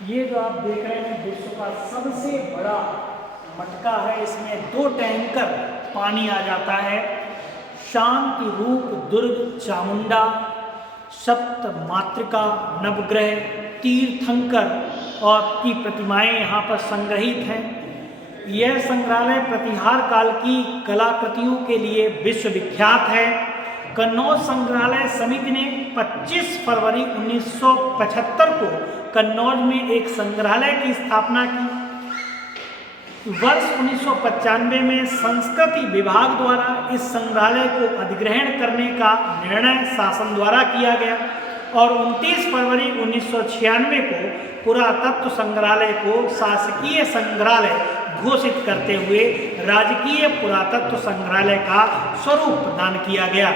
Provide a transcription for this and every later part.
ये जो आप देख रहे हैं विश्व का सबसे बड़ा मटका है। इसमें 2 टैंकर पानी आ जाता है। शांति रूप दुर्ग चामुंडा, सप्त मातृका, नवग्रह, तीर्थंकर और की प्रतिमाएं यहाँ पर संग्रहित हैं। यह संग्रहालय प्रतिहार काल की कलाकृतियों के लिए विश्वविख्यात है। कन्नौज संग्रहालय समिति ने 25 फरवरी 1975 को कन्नौज में एक संग्रहालय की स्थापना की। वर्ष 1995 में संस्कृति विभाग द्वारा इस संग्रहालय को अधिग्रहण करने का निर्णय शासन द्वारा किया गया और 29 फरवरी 1996 को पुरातत्व संग्रहालय को शासकीय संग्रहालय घोषित करते हुए राजकीय पुरातत्व संग्रहालय का स्वरूप प्रदान किया गया।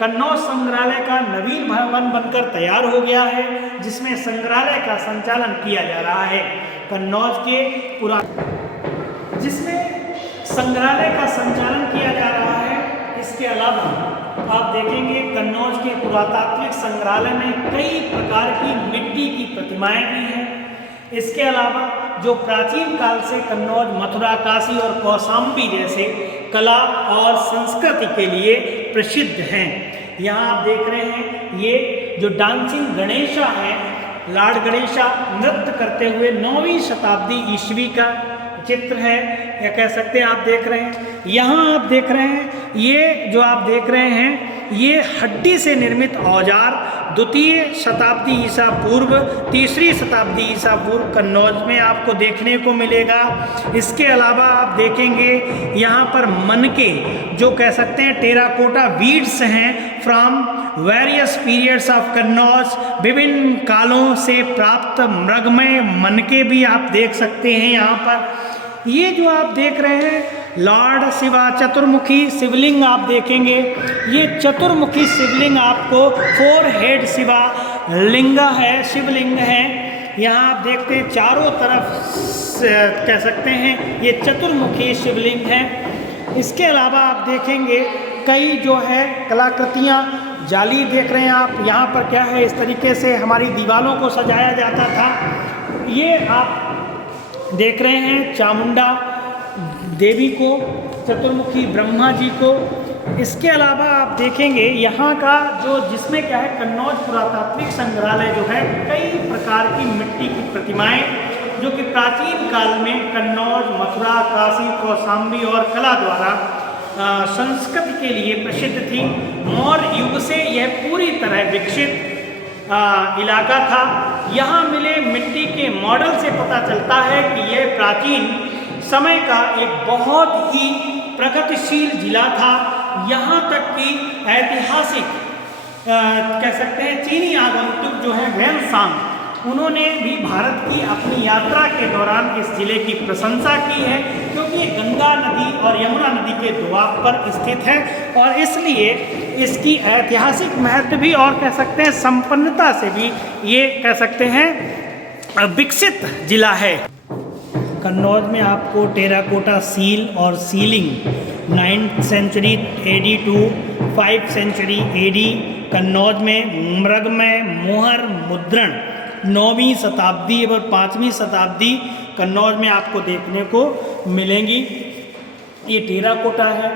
कन्नौज संग्रहालय का नवीन भवन बनकर तैयार हो गया है, जिसमें संग्रहालय का संचालन किया जा रहा है। कन्नौज के जिसमें संग्रहालय का संचालन किया जा रहा है। इसके अलावा आप देखेंगे कन्नौज के पुरातात्विक संग्रहालय में कई प्रकार की मिट्टी की प्रतिमाएं भी हैं। इसके अलावा जो प्राचीन काल से कन्नौज मथुरा, काशी और कौशाम्बी जैसे कला और संस्कृति के लिए प्रसिद्ध हैं। यहाँ आप देख रहे हैं ये जो डांसिंग गणेशा है, लॉर्ड गणेशा नृत्य करते हुए 9वीं शताब्दी ईस्वी का चित्र है, या कह सकते हैं आप देख रहे हैं। यहाँ आप देख रहे हैं ये जो आप देख रहे हैं ये हड्डी से निर्मित औजार 2वीं शताब्दी ईसा पूर्व, 3री शताब्दी ईसा पूर्व कन्नौज में आपको देखने को मिलेगा। इसके अलावा आप देखेंगे यहाँ पर मनके जो कह सकते हैं टेराकोटा बीड्स हैं from various periods of Kannauj. विभिन्न कालों से प्राप्त मृगमय मनके भी आप देख सकते हैं यहाँ पर। ये जो आप देख रहे हैं लॉर्ड शिवा चतुर्मुखी शिवलिंग आप देखेंगे। ये चतुर्मुखी शिवलिंग आपको 4 हेड शिवा लिंग है, शिवलिंग है। यहाँ आप देखते हैं चारों तरफ कह सकते हैं ये चतुर्मुखी शिवलिंग है। इसके अलावा आप देखेंगे कई जो है कलाकृतियाँ जाली देख रहे हैं आप। यहाँ पर क्या है इस तरीके से हमारी दीवारों को सजाया जाता था। ये आप देख रहे हैं चामुंडा देवी को, चतुर्मुखी ब्रह्मा जी को। इसके अलावा आप देखेंगे यहाँ का जो जिसमें क्या है कन्नौज पुरातात्विक संग्रहालय जो है कई प्रकार की मिट्टी की प्रतिमाएं जो कि प्राचीन काल में कन्नौज, मथुरा, काशी, कौशाम्बी और कला द्वारा संस्कृति के लिए प्रसिद्ध थी। मौर्य युग से यह पूरी तरह विकसित इलाका था। यहाँ मिले मिट्टी के मॉडल से पता चलता है कि यह प्राचीन समय का एक बहुत ही प्रगतिशील जिला था। यहाँ तक कि ऐतिहासिक कह सकते हैं चीनी आगंतुक जो है वेनसांग, उन्होंने भी भारत की अपनी यात्रा के दौरान इस जिले की प्रशंसा की है, क्योंकि ये गंगा नदी और यमुना नदी के दोआब पर स्थित है और इसलिए इसकी ऐतिहासिक महत्व भी और कह सकते हैं संपन्नता से भी ये कह सकते हैं विकसित जिला है। कन्नौज में आपको टेराकोटा सील और sealing 9th century AD to 5th century AD, Kannauj में मृगमय मोहर मुद्रण 9वीं शताब्दी और 5वीं शताब्दी कन्नौज में आपको देखने को मिलेंगी। ये टेराकोटा है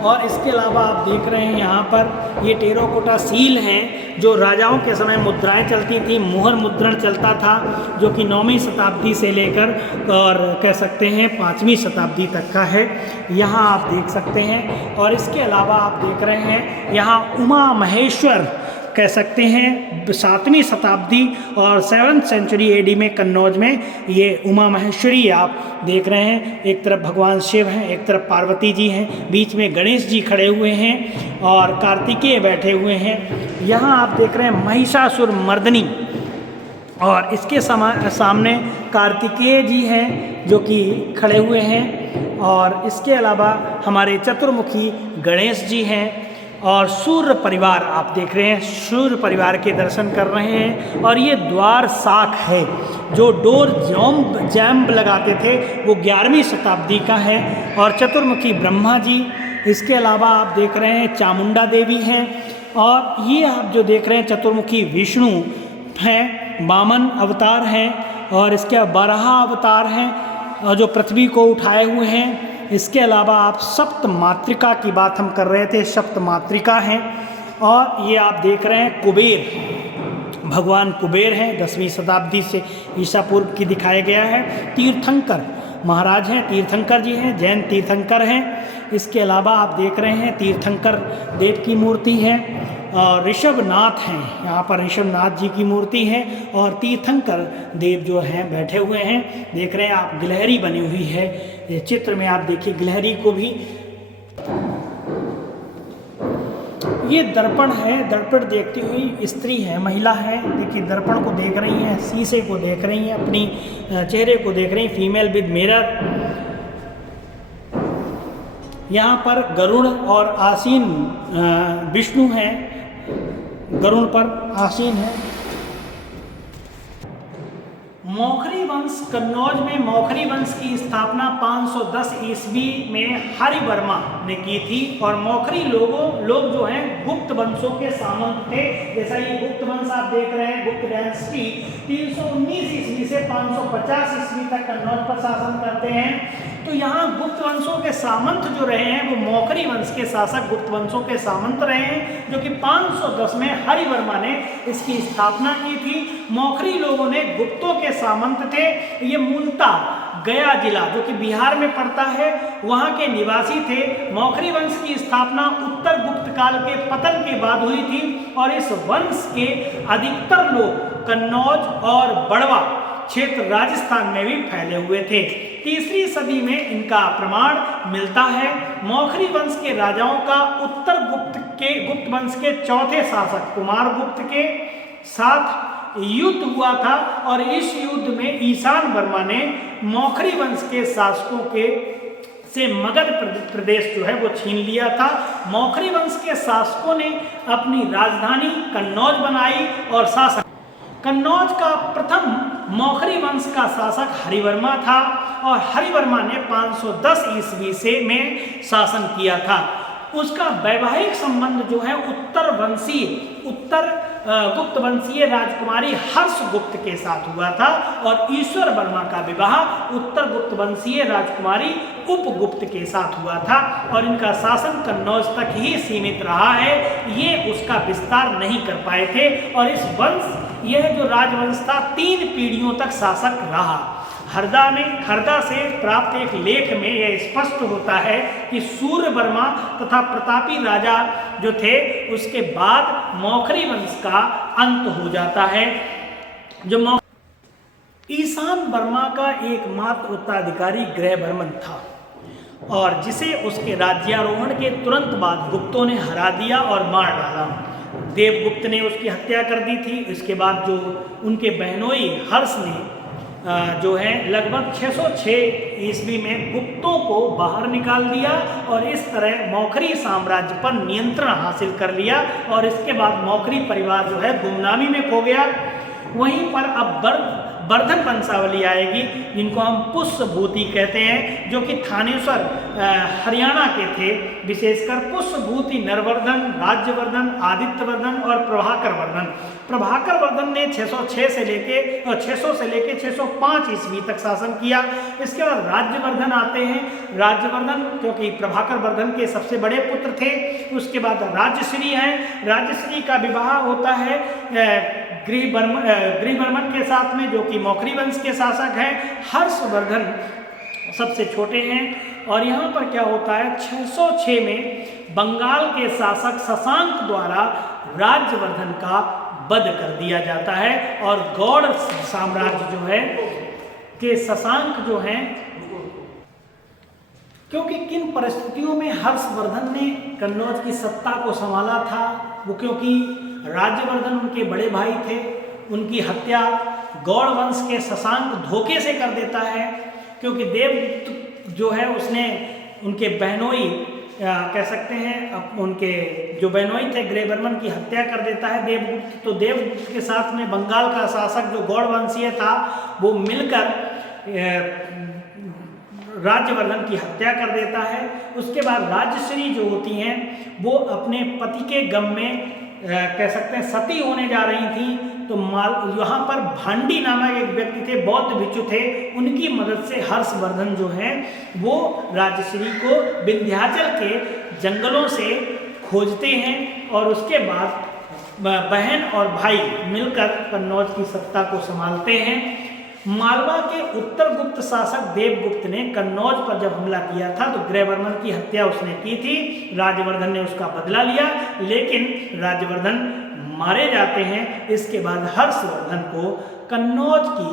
और इसके अलावा आप देख रहे हैं यहाँ पर ये टेराकोटा सील हैं जो राजाओं के समय मुद्राएं चलती थी, मोहर मुद्रण चलता था जो कि 9वीं शताब्दी से लेकर और कह सकते हैं 5वीं शताब्दी तक का है, यहाँ आप देख सकते हैं। और इसके अलावा आप देख रहे हैं यहाँ उमा महेश्वर कह सकते हैं 7वीं शताब्दी और 7th सेंचुरी AD में कन्नौज में ये उमा महेश्वरी आप देख रहे हैं। एक तरफ भगवान शिव हैं, एक तरफ पार्वती जी हैं, बीच में गणेश जी खड़े हुए हैं और कार्तिकेय बैठे हुए हैं। यहाँ आप देख रहे हैं महिषासुर मर्दनी और इसके सामने कार्तिकेय जी हैं जो कि खड़े हुए हैं और इसके अलावा हमारे चतुर्मुखी गणेश जी हैं और सूर्य परिवार आप देख रहे हैं, सूर्य परिवार के दर्शन कर रहे हैं। और ये द्वार साख है जो डोर जैम्ब लगाते थे वो 11वीं शताब्दी का है और चतुर्मुखी ब्रह्मा जी। इसके अलावा आप देख रहे हैं चामुंडा देवी हैं और ये आप जो देख रहे हैं चतुर्मुखी विष्णु हैं, वामन अवतार हैं और इसके 12 अवतार हैं जो पृथ्वी को उठाए हुए हैं। इसके अलावा आप सप्त मातृका की बात हम कर रहे थे, सप्त मातृका हैं। और ये आप देख रहे हैं कुबेर, भगवान कुबेर हैं, 10वीं शताब्दी से ईसा पूर्व की दिखाया गया है। तीर्थंकर महाराज हैं, तीर्थंकर जी हैं, जैन तीर्थंकर हैं। इसके अलावा आप देख रहे हैं तीर्थंकर देव की मूर्ति है, और ऋषभनाथ हैं, यहाँ पर ऋषभनाथ जी की मूर्ति है, और तीर्थंकर देव जो हैं बैठे हुए हैं। देख रहे हैं आप, गिलहरी बनी हुई है ये चित्र में, आप देखिए गिलहरी को भी। ये दर्पण है, दर्पण देखती हुई स्त्री है, महिला है। देखिए दर्पण को देख रही हैं, शीशे को देख रही हैं, अपनी चेहरे को देख रही हैं, फीमेल विद मिरर। यहाँ पर गरुड़ और आसीन विष्णु हैं, गरुड़ पर आसीन है। मौखरी वंश, कन्नौज में मौखरी वंश की स्थापना 510 ईस्वी में हरिवर्मा ने की थी। और मौखरी लोग जो हैं गुप्त वंशों के सामंत थे। जैसा ये गुप्त वंश आप देख रहे हैं, गुप्त डायनेस्टी 319 ईस्वी से 550 ईस्वी तक कन्नौज पर शासन करते हैं। तो यहाँ गुप्त वंशों के सामंत जो रहे हैं वो मौखरी वंश के शासक गुप्त वंशों के सामंत रहे हैं, जो कि 510 में हरिवर्मा ने इसकी स्थापना की थी। मौखरी लोगों ने गुप्तों के सामंत थे। ये मूलतः गया जिला जो कि बिहार में पड़ता है, वहाँ के निवासी थे। मौखरी वंश की स्थापना उत्तर गुप्त काल के पतन के बाद हुई थी, और इस वंश के अधिकतर लोग कन्नौज और बड़वा क्षेत्र राजस्थान में भी फैले हुए थे। 3री सदी में इनका प्रमाण मिलता है। मौखरी वंश के राजाओं का उत्तर गुप्त वंश के चौथे शासक कुमारगुप्त के साथ युद्ध हुआ था, और इस युद्ध में ईशान वर्मा ने मौखरी वंश के शासकों से मगध प्रदेश जो है वो छीन लिया था। मौखरी वंश के शासकों ने अपनी राजधानी कन्नौज बनाई और शासन। कन्नौज का प्रथम मौखरी वंश का शासक हरिवर्मा था, और हरिवर्मा ने 510 ईस्वी में शासन किया था। उसका वैवाहिक संबंध जो है उत्तर गुप्त वंशीय राजकुमारी हर्षगुप्त के साथ हुआ था, और ईश्वर वर्मा का विवाह उत्तर गुप्त वंशीय राजकुमारी उपगुप्त के साथ हुआ था। और इनका शासन कन्नौज तक ही सीमित रहा है, ये उसका विस्तार नहीं कर पाए थे। और इस वंश, यह जो राजवंश था, 3 पीढ़ियों तक शासक रहा। हरदा से प्राप्त एक लेख में यह स्पष्ट होता है कि सूर्य वर्मा तथा प्रतापी राजा जो थे, उसके बाद मौखरी वंश का अंत हो जाता है। जो ईशान वर्मा का एकमात्र उत्तराधिकारी ग्रहवर्मन था, और जिसे उसके राज्यारोहण के तुरंत बाद गुप्तों ने हरा दिया और मार डाला। देवगुप्त ने उसकी हत्या कर दी थी। इसके बाद जो उनके बहनोई हर्ष ने जो है लगभग 606 ईस्वी में गुप्तों को बाहर निकाल दिया, और इस तरह मौखरी साम्राज्य पर नियंत्रण हासिल कर लिया। और इसके बाद मौखरी परिवार जो है गुमनामी में खो गया। वहीं पर अब वर्धन वंशावली आएगी, जिनको हम पुष्यभूति कहते हैं, जो कि थानेश्वर हरियाणा के थे। विशेषकर पुष्यभूति नरवर्धन, राज्यवर्धन, आदित्यवर्धन और प्रभाकर वर्धन। प्रभाकर वर्धन ने 600 से लेके 605 ईस्वी तक शासन किया। इसके बाद राज्यवर्धन आते हैं। राज्यवर्धन क्योंकि प्रभाकर वर्धन के सबसे बड़े पुत्र थे। उसके बाद राजश्री हैं। राजश्री का विवाह होता है गृहवर्मन के साथ में, जो कि मौखरी वंश के शासक हैं। हर्षवर्धन सबसे छोटे हैं। और यहाँ पर क्या होता है, 606 में बंगाल के शासक शशांक द्वारा राज्यवर्धन का वध कर दिया जाता है, और गौड़ साम्राज्य जो है के शशांक जो हैं, क्योंकि किन परिस्थितियों में हर्षवर्धन ने कन्नौज की सत्ता को संभाला था, वो क्योंकि राज्यवर्धन उनके बड़े भाई थे, उनकी हत्या गौड़ वंश के शशांक धोखे से कर देता है। क्योंकि देवगुप्त जो है उसने उनके बहनोई कह सकते हैं, उनके जो बहनोई थे ग्रहवर्मन की हत्या कर देता है देवगुप्त। तो देवगुप्त के साथ में बंगाल का शासक जो गौड़ वंशीय था, वो मिलकर राज्यवर्धन की हत्या कर देता है। उसके बाद राजश्री जो होती हैं, वो अपने पति के गम में कह सकते हैं सती होने जा रही थी, तो यहाँ पर भांडी नामक एक व्यक्ति थे, बौद्ध भिक्षु थे, उनकी मदद से हर्षवर्धन जो है वो राजश्री को विंध्याचल के जंगलों से खोजते हैं और उसके बाद बहन और भाई मिलकर कन्नौज की सत्ता को संभालते हैं। मालवा के उत्तर गुप्त शासक देवगुप्त ने कन्नौज पर जब हमला किया था तो ग्रहवर्मन की हत्या उसने की थी। राजवर्धन ने उसका बदला लिया, लेकिन राजवर्धन मारे जाते हैं। इसके बाद हर्षवर्धन को कन्नौज की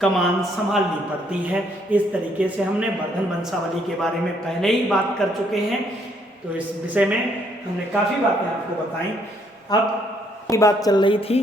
कमान संभालनी पड़ती है। इस तरीके से हमने वर्धन वंशावली के बारे में पहले ही बात कर चुके हैं, तो इस विषय में हमने काफ़ी बातें आपको बताई। अब की बात चल रही थी